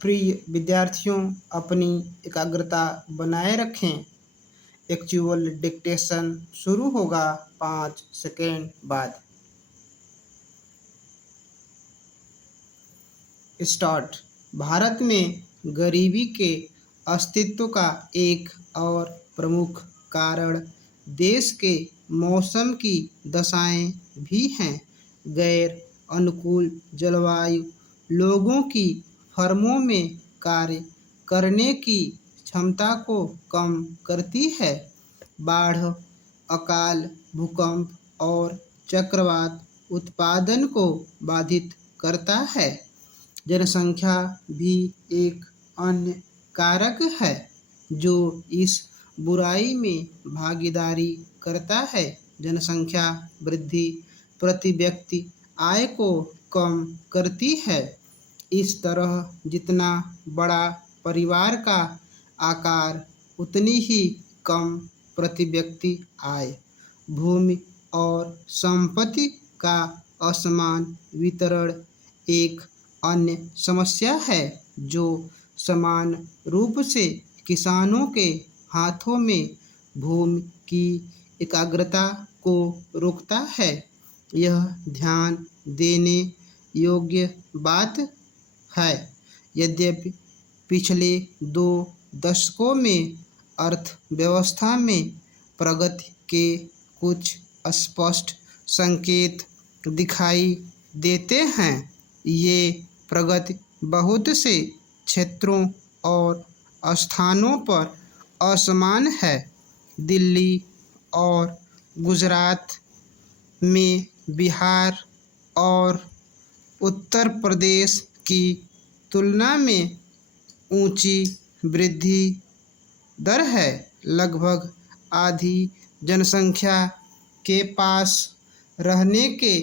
प्रिय विद्यार्थियों, अपनी एकाग्रता बनाए रखें। एक्चुअल डिक्टेशन शुरू होगा 5 सेकेंड बाद। स्टार्ट। भारत में गरीबी के अस्तित्व का एक और प्रमुख कारण देश के मौसम की दशाएं भी हैं। गैर अनुकूल जलवायु लोगों की फर्मों में कार्य करने की क्षमता को कम करती है। बाढ़, अकाल, भूकंप और चक्रवात उत्पादन को बाधित करता है। जनसंख्या भी एक अन्य कारक है जो इस बुराई में भागीदारी करता है। जनसंख्या वृद्धि प्रति व्यक्ति आय को कम करती है। इस तरह जितना बड़ा परिवार का आकार, उतनी ही कम प्रति व्यक्ति आय। भूमि और संपत्ति का असमान वितरण एक अन्य समस्या है जो समान रूप से किसानों के हाथों में भूमि की एकाग्रता को रोकता है। यह ध्यान देने योग्य बात है। यद्यपि पिछले 2 दशकों में अर्थव्यवस्था में प्रगति के कुछ स्पष्ट संकेत दिखाई देते हैं, ये प्रगति बहुत से क्षेत्रों और स्थानों पर असमान है। दिल्ली और गुजरात में बिहार और उत्तर प्रदेश की तुलना में ऊंची वृद्धि दर है। लगभग आधी जनसंख्या के पास रहने के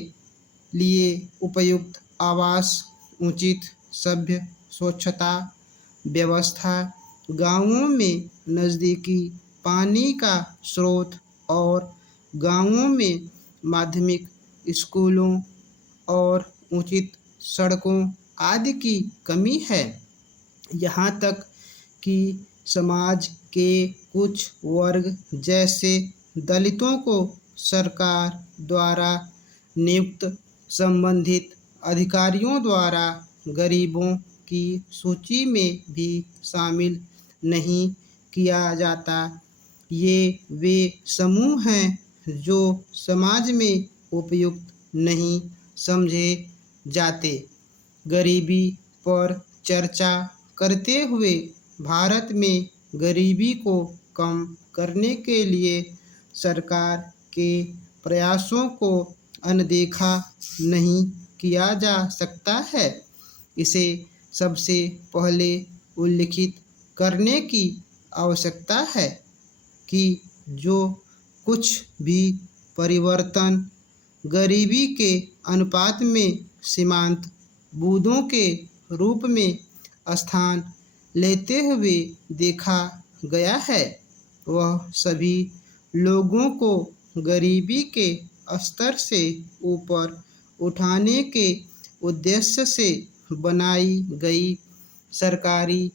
लिए उपयुक्त आवास, उचित सभ्य स्वच्छता व्यवस्था, गांवों में नज़दीकी पानी का स्रोत और गांवों में माध्यमिक स्कूलों और उचित सड़कों आदि की कमी है। यहाँ तक कि समाज के कुछ वर्ग जैसे दलितों को सरकार द्वारा नियुक्त संबंधित अधिकारियों द्वारा गरीबों की सूची में भी शामिल नहीं किया जाता। ये वे समूह हैं जो समाज में उपयुक्त नहीं समझे जाते। गरीबी पर चर्चा करते हुए भारत में गरीबी को कम करने के लिए सरकार के प्रयासों को अनदेखा नहीं किया जा सकता है। इसे सबसे पहले उल्लिखित करने की आवश्यकता है कि जो कुछ भी परिवर्तन गरीबी के अनुपात में सीमांत बूंदों के रूप में स्थान लेते हुए देखा गया है, वह सभी लोगों को गरीबी के स्तर से ऊपर उठाने के उद्देश्य से बनाई गई सरकारी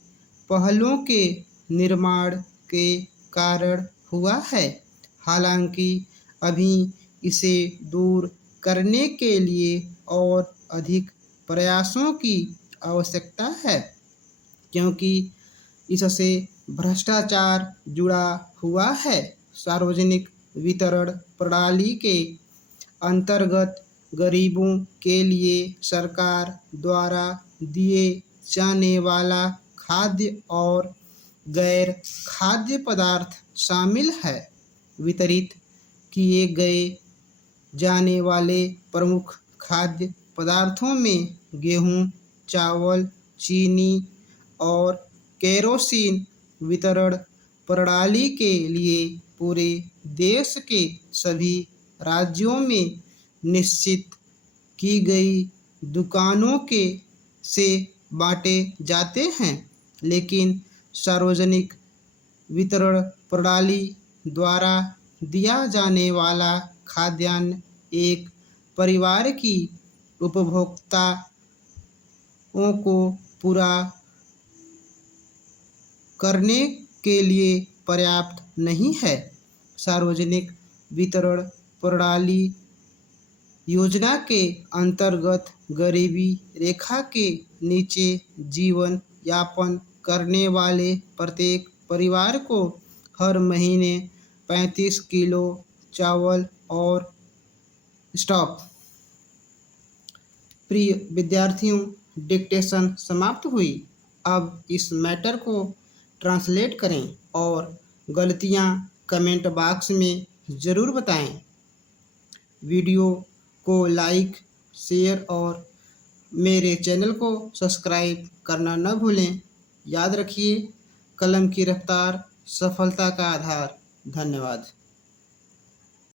पहलों के निर्माण के कारण हुआ है। हालांकि अभी इसे दूर करने के लिए और अधिक प्रयासों की आवश्यकता है, क्योंकि इससे भ्रष्टाचार जुड़ा हुआ है। सार्वजनिक वितरण प्रणाली के अंतर्गत गरीबों के लिए सरकार द्वारा दिए जाने वाला खाद्य और गैर खाद्य पदार्थ शामिल है। वितरित किए गए जाने वाले प्रमुख खाद्य पदार्थों में गेहूं, चावल, चीनी और केरोसिन वितरण प्रणाली के लिए पूरे देश के सभी राज्यों में निश्चित की गई दुकानों के से बांटे जाते हैं। लेकिन सार्वजनिक वितरण प्रणाली द्वारा दिया जाने वाला खाद्यान्न एक परिवार की उपभोक्ताओं को पूरा करने के लिए पर्याप्त नहीं है। सार्वजनिक वितरण प्रणाली योजना के अंतर्गत गरीबी रेखा के नीचे जीवन यापन करने वाले प्रत्येक परिवार को हर महीने 35 किलो चावल और स्टॉक। प्रिय विद्यार्थियों, डिक्टेशन समाप्त हुई। अब इस मैटर को ट्रांसलेट करें और गलतियां कमेंट बॉक्स में ज़रूर बताएं। वीडियो को लाइक, शेयर और मेरे चैनल को सब्सक्राइब करना न भूलें। याद रखिए, कलम की रफ्तार सफलता का आधार। धन्यवाद।